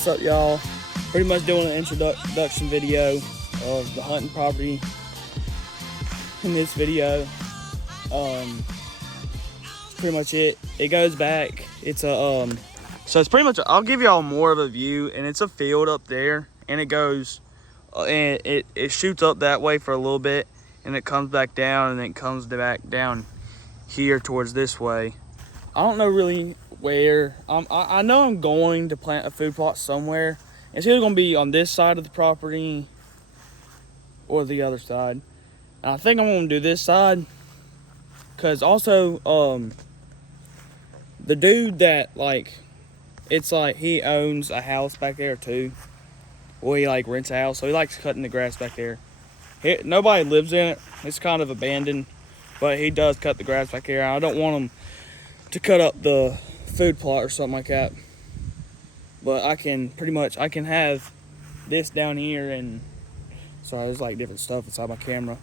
What's up, y'all? Pretty much doing an introduction video of the hunting property in this video. Pretty much it. It goes back. It's a so it's pretty much. I'll give y'all more of a view, and it's a field up there, and it goes and it shoots up that way for a little bit, and it comes back down, and then it comes back down here towards this way. I don't know really where. I know I'm going to plant a food plot somewhere. It's either going to be on this side of the property or the other side. And I think I'm going to do this side because also the dude that it's like he owns a house back there too. Well, he like rents a house, so he likes cutting the grass back there. Nobody lives in it. It's kind of abandoned, but he does cut the grass back there. I don't want him to cut up the food plot or something like that. But I can have this down here, and sorry, there's like different stuff inside my camera.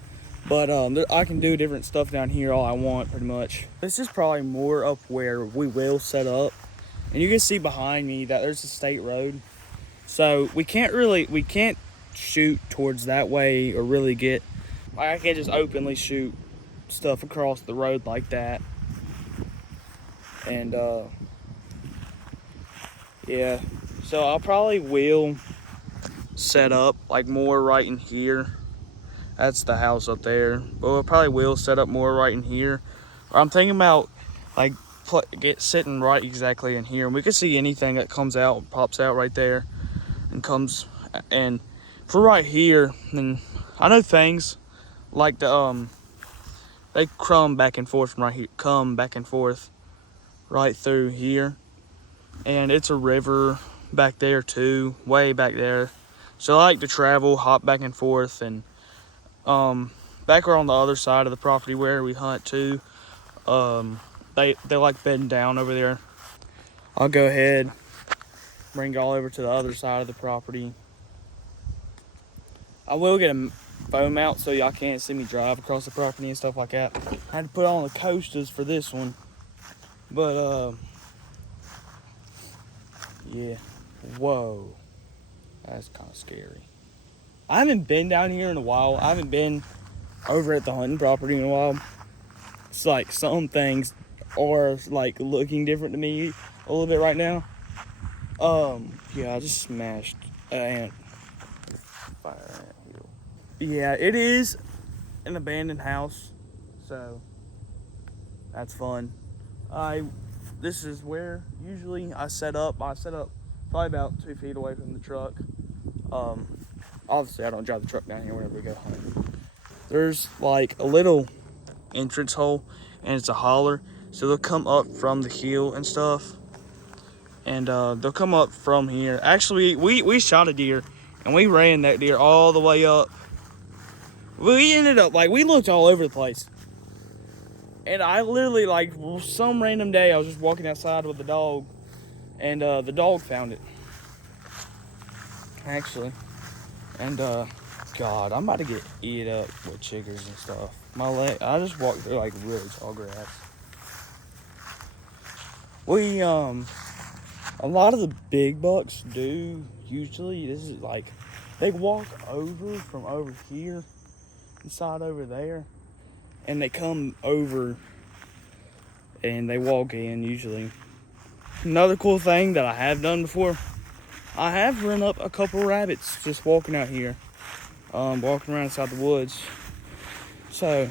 But I can do different stuff down here all I want, pretty much. This is probably more up where we will set up. And you can see behind me that there's a state road. So we can't shoot towards that way or really get, I can't just openly shoot stuff across the road like that. And yeah, so I probably will set up like more right in here. That's the house up there, but I probably will set up more right in here. Or I'm thinking about like sitting right exactly in here, and we can see anything that comes out, pops out right there, and comes. And for right here, and I know things like the they come back and forth from right here, come back and forth right through here. And it's a river back there too, way back there. So I like to travel, hop back and forth, and back on the other side of the property where we hunt too. They like bedding down over there. I'll go ahead, bring y'all over to the other side of the property. I will get a phone mount so y'all can't see me drive across the property and stuff like that. I had to put on the coasters for this one, but yeah, whoa, that's kind of scary. I haven't been down here in a while. I haven't been over at the hunting property in a while. It's like some things are like looking different to me a little bit right now. Yeah, I just smashed an ant. Fire ant here. Yeah, it is an abandoned house, so that's fun. This is where usually I set up. I set up probably about 2 feet away from the truck. Obviously I don't drive the truck down here whenever we go hunting. There's like a little entrance hole, and it's a holler, so they'll come up from the hill and stuff, and they'll come up from here. Actually, we shot a deer, and we ran that deer all the way up. We ended up we looked all over the place. And I literally, some random day, I was just walking outside with the dog, and the dog found it, actually. And, God, I'm about to get eat up with chiggers and stuff. I just walked through, really tall grass. A lot of the big bucks do, usually, they walk over from over here, inside over there. And they come over and they walk in usually. Another cool thing that I have done before, I have run up a couple rabbits just walking out here, walking around inside the woods. So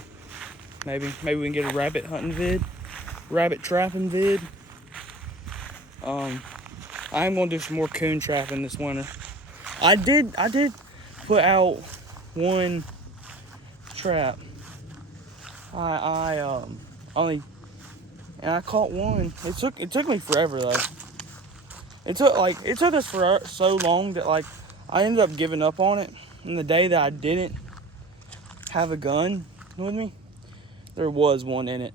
maybe we can get a rabbit hunting vid, rabbit trapping vid. I am gonna do some more coon trapping this winter. I did put out one trap. I caught one. It took me forever though. It took us for so long that I ended up giving up on it. And the day that I didn't have a gun with me, there was one in it.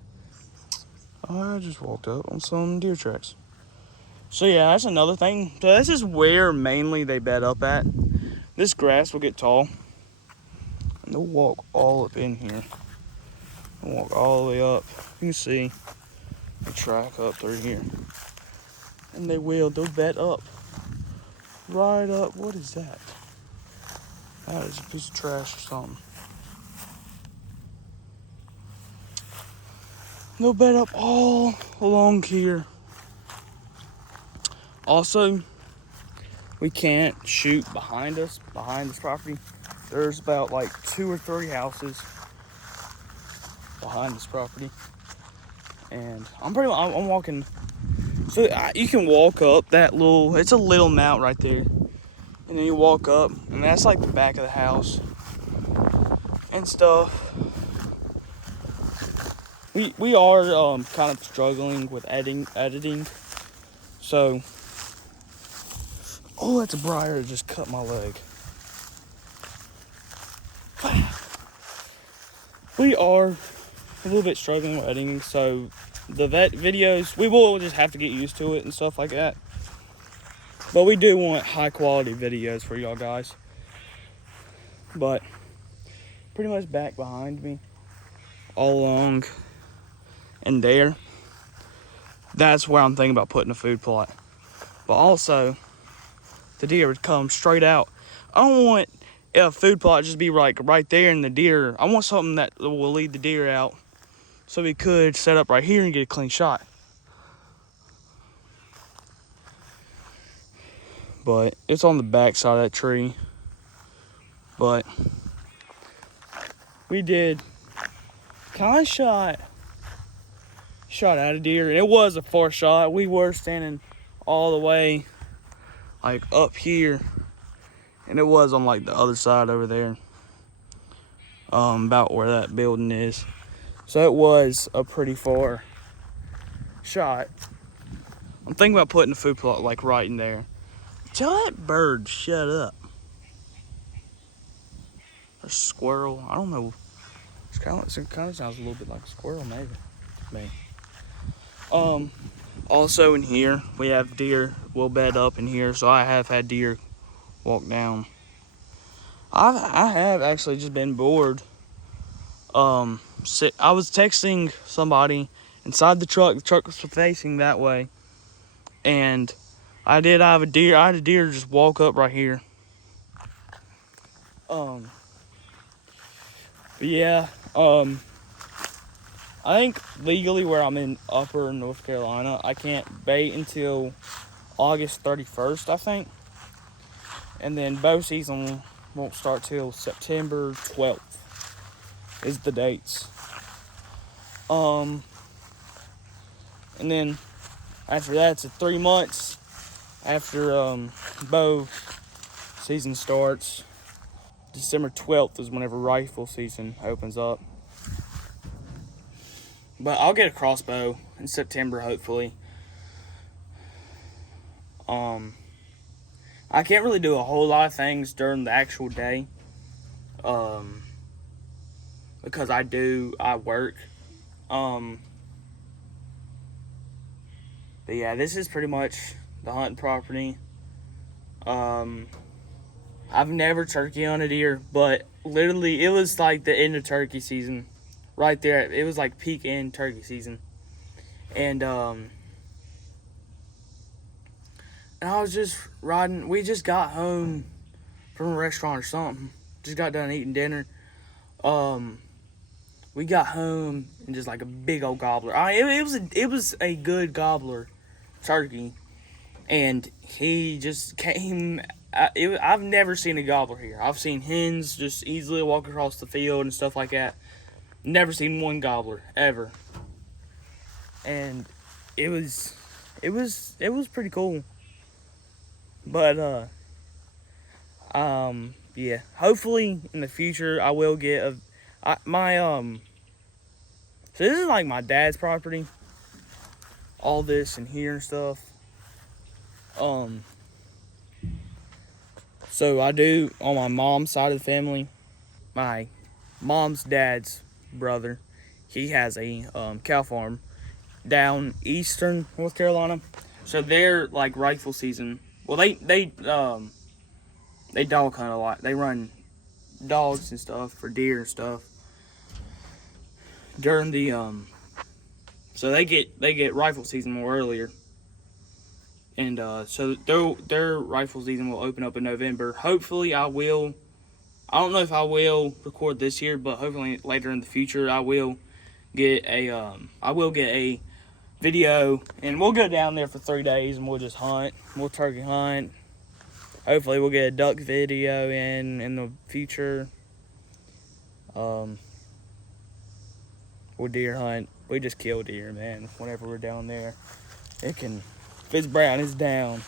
I just walked up on some deer tracks. So yeah, that's another thing. So this is where mainly they bed up at. This grass will get tall, and they'll walk all up in here. Walk all the way up. You can see the track up through here. And they'll bed up right up. What is that? That is a piece of trash or something. No bed up all along here. Also, we can't shoot behind us, behind this property. There's about like 2 or 3 houses behind this property. And I'm walking. So you can walk up that little, it's a little mount right there. And then you walk up, and that's like the back of the house and stuff. We are kind of struggling with editing. So, oh, that's a briar that just cut my leg. We are a little bit struggling with editing, so the vet videos, we will just have to get used to it and stuff like that. But we do want high quality videos for y'all guys. But pretty much back behind me, all along and there, that's where I'm thinking about putting a food plot. But also, the deer would come straight out. I don't want a food plot just be like right there and the deer. I want something that will lead the deer out, so we could set up right here and get a clean shot. But it's on the back side of that tree. But we did kind of shot at a deer, and it was a far shot. We were standing all the way like up here, and it was on like the other side over there, about where that building is. So it was a pretty far shot. I'm thinking about putting a food plot like right in there. Tell that bird shut up. A squirrel, I don't know. It kind of sounds a little bit like a squirrel, maybe. Also in here we have deer. We'll bed up in here, so I have had deer walk down. I have actually just been bored. I was texting somebody inside the truck. The truck was facing that way, and I had a deer just walk up right here. But yeah, I think legally where I'm in Upper North Carolina, I can't bait until August 31st, I think. And then bow season won't start till September 12th is the dates. And then after that, it's 3 months after bow season starts. December 12th is whenever rifle season opens up. But I'll get a crossbow in September, hopefully. I can't really do a whole lot of things during the actual day, because I work. But yeah, this is pretty much the hunting property. I've never turkey hunted deer, but literally it was like the end of turkey season. Right there, it was like peak end turkey season. And I was just riding. We just got home from a restaurant or something. Just got done eating dinner. We got home and just like a big old gobbler. It was a good gobbler turkey, and he just came. I've never seen a gobbler here. I've seen hens just easily walk across the field and stuff like that. Never seen one gobbler ever, and it was pretty cool. But yeah. Hopefully in the future I will get so this is like my dad's property. All this and here and stuff. So I do on my mom's side of the family. My mom's dad's brother, he has a cow farm down eastern North Carolina. So they're like rifle season. Well, they dog hunt a lot. They run dogs and stuff for deer and stuff during the so they get rifle season more earlier. And so their rifle season will open up in November. Hopefully, I don't know if I will record this year, but hopefully later in the future I will get a video, and we'll go down there for 3 days and we'll just hunt. We'll turkey hunt. Hopefully we'll get a duck video in the future. We'll deer hunt. We just kill deer, man. Whenever we're down there, if it's brown, it's down.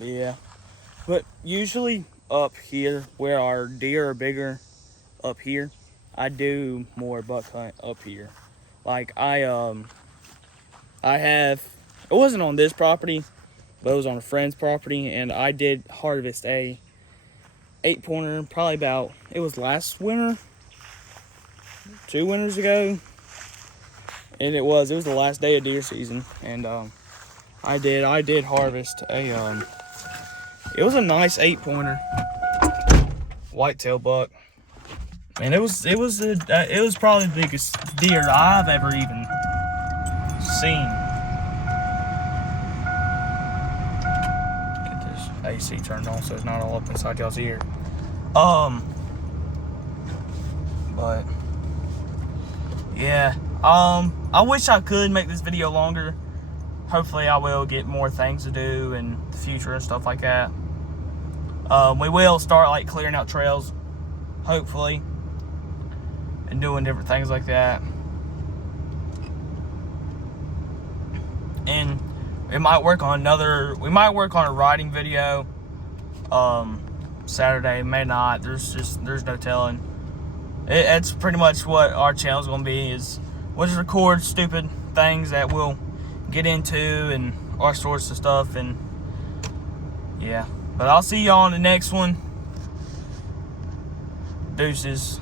Yeah, but usually up here where our deer are bigger, up here, I do more buck hunt up here. Like it wasn't on this property, but it was on a friend's property, and I did harvest a 8-pointer it was last winter, 2 winters ago, and it was the last day of deer season, and I did harvest it was a nice 8-pointer whitetail buck. And it was probably the biggest deer I've ever even seen. Get this AC turned on so it's not all up inside y'all's ear. But yeah, I wish I could make this video longer. Hopefully I will get more things to do in the future and stuff like that. We will start like clearing out trails, hopefully, and doing different things like that. And we might work on a riding video Saturday, may not. There's no telling. It's pretty much what our channel's gonna be, is we'll just record stupid things that we'll get into and all sorts of stuff. And yeah, but I'll see y'all on the next one. Deuces.